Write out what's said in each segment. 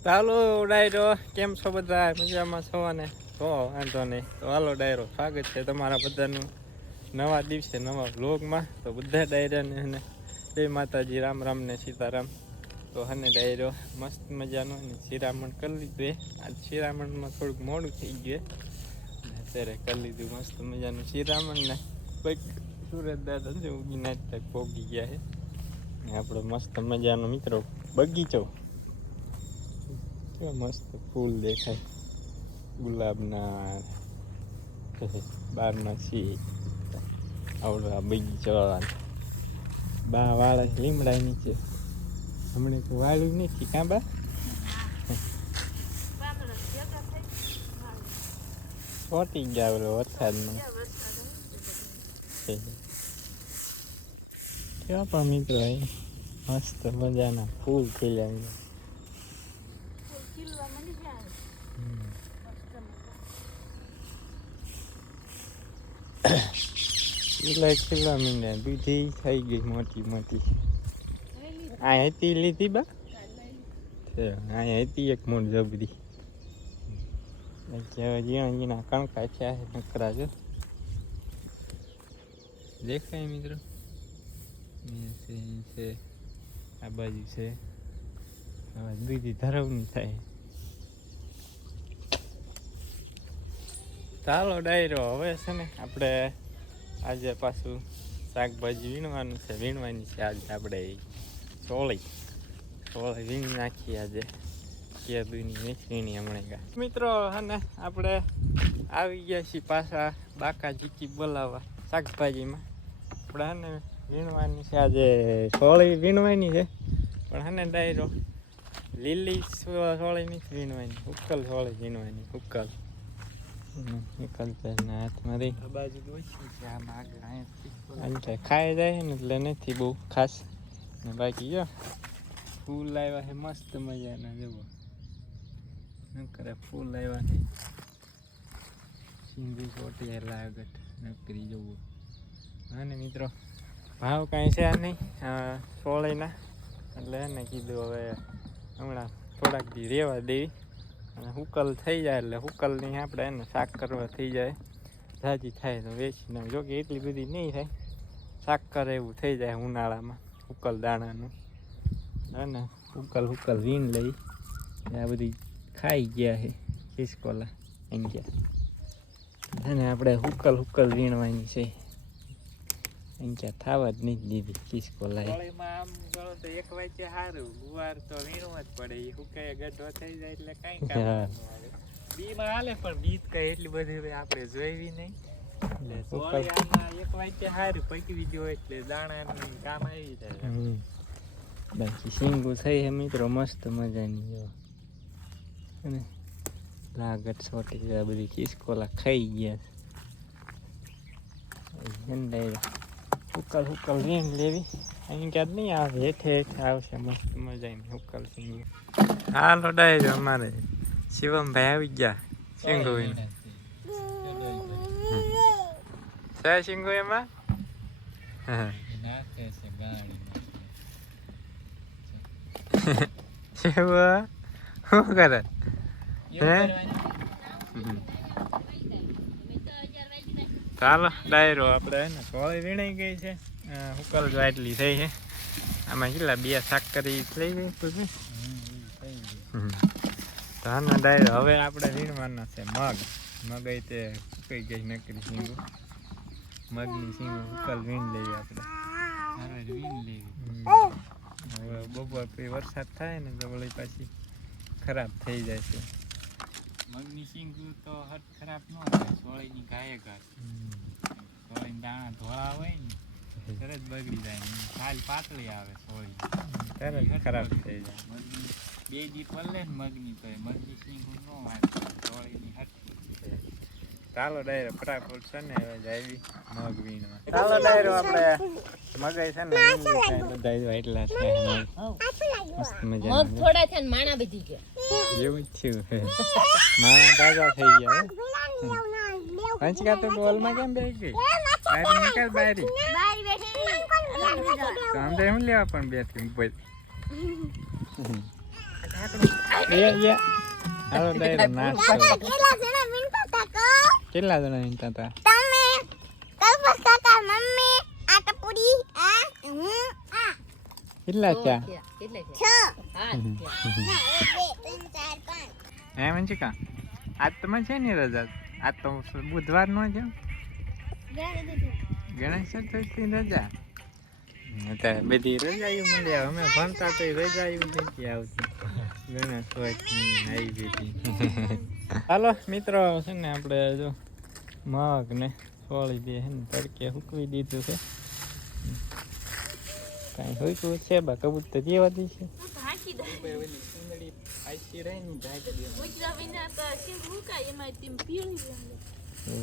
ચાલો ડાયરો, કેમ છો બધા? મજામાં છો ને? તો વાંધો નહીં. તો હાલો ડાયરો, સ્વાગત છે તમારા બધાનું નવા દિવસે નવા વ્લોગમાં. તો બધા ડાયરાને જય માતાજી, રામ રામ ને સીતારામ. તો હને ડાયરો મસ્ત મજાનો ને શિરામણ કરી લીધું. આજ શિરામણમાં થોડુંક મોડું થઈ ગયું, અત્યારે કરી લીધું મસ્ત મજાનું શિરામણ ને કંઈક સુરત દાદા છે ઉગીના તક પોગી ગયા છે. આપણો મસ્ત મજાનો મિત્રો બગીચો, કેવા મસ્ત ફૂલ દેખાય ગુલાબના, બારના સી આવડા બગીચો બા વાળા લીમડા નીચે હમણાં તો વાળું નથી કાં બા? છોટી ગયા ઓલો વરસાદમાં. કેવા પણ મિત્રો મસ્ત મજાના ફૂલ ખીલ્યા. એટલા ખીલવા મીંડ્યા, બીજી થઈ ગઈ મોટી મોટી. આ હતી લીધી બા, આ હતી એક મોટ જબરી. જીણા જીણા કણકા થયા નકરા જો દેખાય મિત્રો. છે આ બાજુ છે, હવે બીજી ધરવની થાય. ચાલો ડાયરો, હવે છે ને આપણે આજે પાછું શાકભાજી વીણવાનું છે, વીણવાની છે આજે આપણે ચોળી વીણી નાખીએ આજે. કેદુની નથી વીણી હમણાં. મિત્રો અને આપણે આવી ગયા છીએ પાછા બાકા જીકી બોલાવવા શાકભાજીમાં. આપણે હને વીણવાની છે આજે ચોળી વીણવાની છે, પણ હને ડાયરો લીલી ચોળી નથી વીણવાની, ઉક્કલ ચોળી વીણવાની. ઉક્કલ નીકળતા હાથમાં રહી બાજુ ખાઈ જાય ને એટલે નથી બહુ ખાસ. ને બાકી જો ફૂલ આવ્યા છે મસ્ત મજાના, જવો નકરા ફૂલ આવ્યા છે. સિંગુ ચોટી લાગત નકરી જવું. હા ને મિત્રો, ભાવ કાંઈ છે નહીં સોળીના, એટલે એને કીધું હવે હમણાં થોડાક દી રેવા દેવી, અને હુકલ થઈ જાય એટલે હુકલની આપણે એને શાક કરવા થઈ જાય. જાજી થાય તો વેચીને, જો કે એટલી બધી નહીં થાય, શાક કરે એવું થઈ જાય ઉનાળામાં હુકલ દાણાનું. અને હુકલ વીણ લઈ, આ બધી ખાઈ ગયા છે ખિસકોલા અહીંયા. અને આપણે હુકલ વીણવાની છે અહીંયા, થાવા જ નહીં દીધી ખિસકોલા. આમ ગણો તો એક વાગે સારું, ગુવાર તો વીણવા જ પડે, એ હુકાય ગઢો થઈ જાય એટલે કાંઈ કામ બીમાં હાલે. પણ બીજ કઈ એટલી બધી આપણે જોઈવી નહીં, એટલે એક વાગે સારું પકવી ગયો એટલે દાણા કામ આવી જાય. બાકી શીંગું થઈ છે મિત્રો મસ્ત મજાની, જો અને લાગત છોટી આ બધી ખિસકોલા ખાઈ ગયા. હુકલ વીણ લેવી, અહીં ક્યાં નહીં આવે, હેઠે આવશે મસ્ત મજાની હુકલ શીંગું. હાલો ડાયરો, અમારે શિવમભાઈ આવી ગયા શીંગું વીણ. છે શીંગું એમાં શું કરે હે? ચાલો ડાયરો, આપણે ને સોળી વીણાઈ ગઈ છે, હુકલ જો આટલી થઈ છે. આમાં કેટલા બે શાક કરી થઈ ગઈ પછી. તો આના ડાયરો હવે આપણે વીણવાના છે મગ એ તે સુકાઈ ગઈ નકરી શીંગું. મગની શીંગું હુકલ વીણ લેવી આપણે, વીણ લેવી. હવે બપોર પછી વરસાદ થાય ને તો વળી પાછી ખરાબ થઈ જાય છે. મગની શીંગું તો હટ ખરાબ ન થાય, સોળીની ગાયે ઘાસ. સોળીના દાણા ધોળા હોય ને તરત બગડી જાય, ખાલ પાતળી આવે સોળી તરત ખરાબ થઈ જાય. મગની બે દી પલ્લે ને મગની તો મગની શીંગું ન આવે, સોળીની હટકી. ચાલો ડાયરો ફટાફટ છે ને હવે જાવી મગ વીણવા. ચાલો ડાયરો, આપણે મગાઈ છે ને બધા એટલા છે મસ્ત મજા. મગ થોડા છે ને માણા બધી ગયા એવું જ થયું છે, માણા તાજા થઈ ગયા. પાંચી કાતો બોલમાં કેમ બેસી ગઈ? બારી નીકળ, બારી આમ તો એમ લેવા પણ બેઠી ઉપર. હાલો ડાયરો નાસ્તો કેટલા જણા વીણતા હતા કેટલા ચા હે મંચિકા આજ તો છે ને રજા આજ તો બુધવાર નો છે ગણેશ ચતુર્થી રજા અત્યારે બધી રજાયું મળે અમે ભણતા તો રજાયું નથી આવતી ગણેશ આવી ગઈ હાલો મિત્રો છે ને આપણે જો મગ ને સોળી બે છે ને તડકે સૂકવી દીધું છે કાંઈ સૂકવું છે બા કબૂતર જેવા દી છે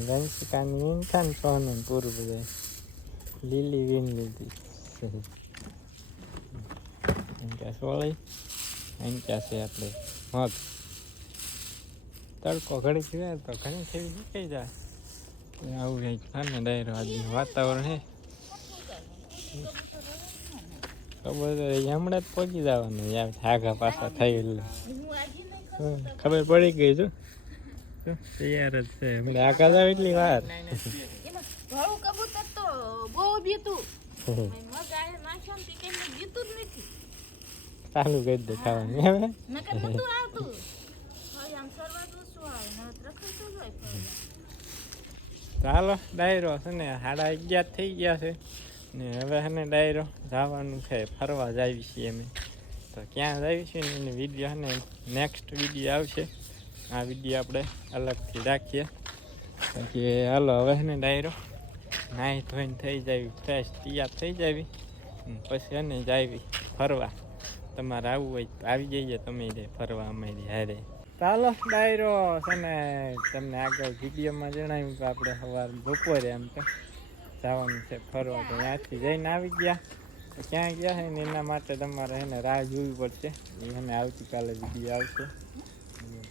રંશિકાની વીણખાન સોનું પૂરું બધા લીલી વીણ લીધી સોળી ક્યાં છે આપણે મગ તડકો ઘડી ગયો તો ઘણી સેવી સુકાઈ જાય આવું કંઈક ને ડાયરો આજનું વાતાવરણ હે ખબર હમણાં જ પહોંચી જવાનું યાર આગા પાછા થઈ એટલે ખબર પડી ગઈ છું તૈયાર જ છે હમણાં આગા જાવ એટલી વાર ચાલુ કરી દે ખાવાનું ચાલો ડાયરો છે ને 11:30 થઈ ગયા છે ને હવે છે ને ડાયરો જવાનું છે ફરવા જાવી છીએ અમે તો ક્યાં જાવી છીએ ને એની વિડીયો છે ને નેક્સ્ટ વિડીયો આવશે આ વિડીયો આપણે અલગથી રાખીએ કે હાલો હવે છે ને ડાયરો નાહી ધોઈને થઈ જાવી ફ્રેશ તૈયાર થઈ જાવી પછી એને જાવી ફરવા તમારે આવવું હોય તો આવી જઈએ તમે ફરવા અમારી હારે ચાલો ડાયરો છે ને તમને આગળ વિડીયોમાં જણાવ્યું કે આપણે સવાર બપોરે એમ તો જવાનું છે ફરવા તો ત્યાંથી જઈને આવી ગયા તો ક્યાં ગયા છે ને એના માટે તમારે એને રાહ જોવી પડશે એને આવતીકાલે વિડીયો આવશે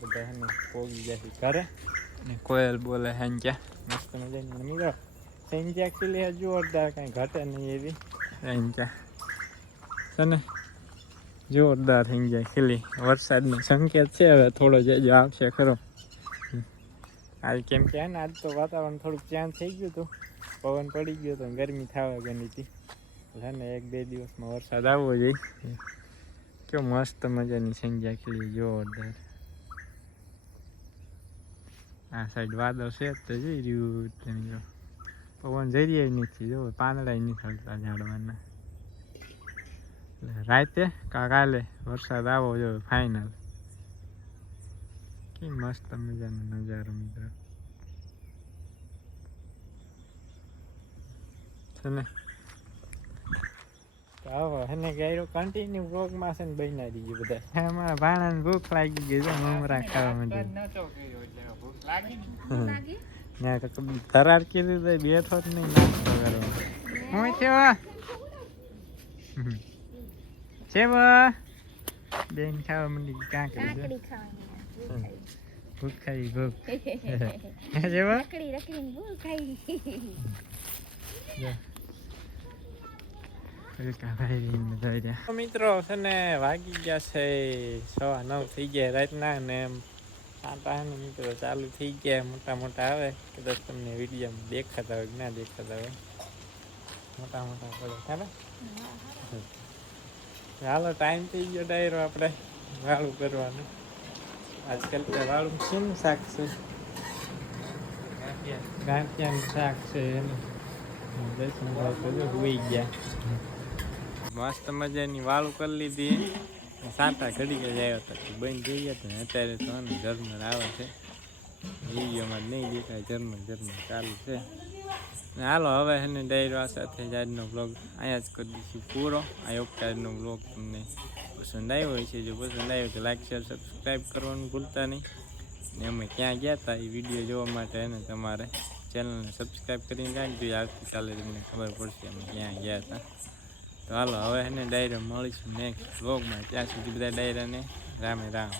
બધા એને પોગી ગયા ઘરે ને કોયલ બોલે હેંચ્યા મસ્ત મજાની મિત્રો હેંચ્યા ખીલી જોરદાર કાંઈ ઘટે નહીં એવી હેંચ્યા છે ને જોરદાર થઈ જાય ખીલી વરસાદનો સંકેત છે હવે થોડો જ આવશે ખરો આજ કેમ કે ને આજ તો વાતાવરણ થોડુંક ચેન્જ થઈ ગયું હતું પવન પડી ગયો તો ગરમી થવા ગઈ હતી એટલે ને 1-2 દિવસમાં વરસાદ આવવો જોઈએ કેવો મસ્ત મજાની સંજ્યા ખીલી જોરદાર આ સાઈડ વાદળ છે તો જઈ રહ્યું પવન જઈ રહ્યા નથી જો પાંદડા નથી હલતા ઝાડવાના રાતે કાલે વરસાદ આવો જોઈએ ફાઇનલ કે મસ્ત મજાનો નજારો મિત્રો છે ને તો આવો એને ગાયરો કન્ટિન્યુ બ્લોગમાં છે ને બન્યા રહીએ બધા અમારા ભાણાને ભૂખ લાગી ગઈ છે મમરા ખાવા માંડે ત્યાં તો ધરાર કીધું તો બેઠો જ નહીં નાસ્તો કરવા હું છે સેવા બેન ખાવા માંડી કાંકરી ભૂખ ખાઈ ભૂખ સેવા મિત્રો છે ને વાગી ગયા છે 9:15 થઈ ગયા રાતના ને એમ સાંતા મિત્રો ચાલુ થઈ ગયા મોટા મોટા આવે કદાચ તમને વિડીયોમાં દેખાતા હોય ના દેખાતા હોય મોટા મોટા પડે ખરા હાલો ટાઈમ થઈ ગયો ડાયરો આપણે વાળું કરવાનું આજકાલ તો વાળું શેનું શાક છે ગાંઠિયાનું શાક છે એનું હોઈ ગયા મસ્ત મજાની વાળું કરી લીધી સાંતા ઘડી જ આવ્યો હતો બંધ થઈ ગયા હતા અત્યારે તો ઝરમર આવે છે વિડીયોમાં જ નહીં દેખાય ઝરમર ચાલુ છે હાલો હવે એને ડાયરો આ સાથે જ આજનો બ્લોગ અહીંયા જ કરી દઈશું પૂરો આ આજનો બ્લોગ તમને પસંદ આવ્યો હોય છે જો પસંદ આવ્યો તો લાઈક શેર સબસ્ક્રાઈબ કરવાનું ભૂલતા નહીં ને અમે ક્યાં ગયા હતા એ વિડીયો જોવા માટે એને તમારે ચેનલને સબસ્ક્રાઈબ કરીને રાખજો આવતીકાલે તમને ખબર પડશે અમે ક્યાં ગયા હતા તો હાલો હવે એને ડાયરો મળીશું નેક્સ્ટ બ્લોગમાં ત્યાં સુધી બધા ડાયરાને રામે રામ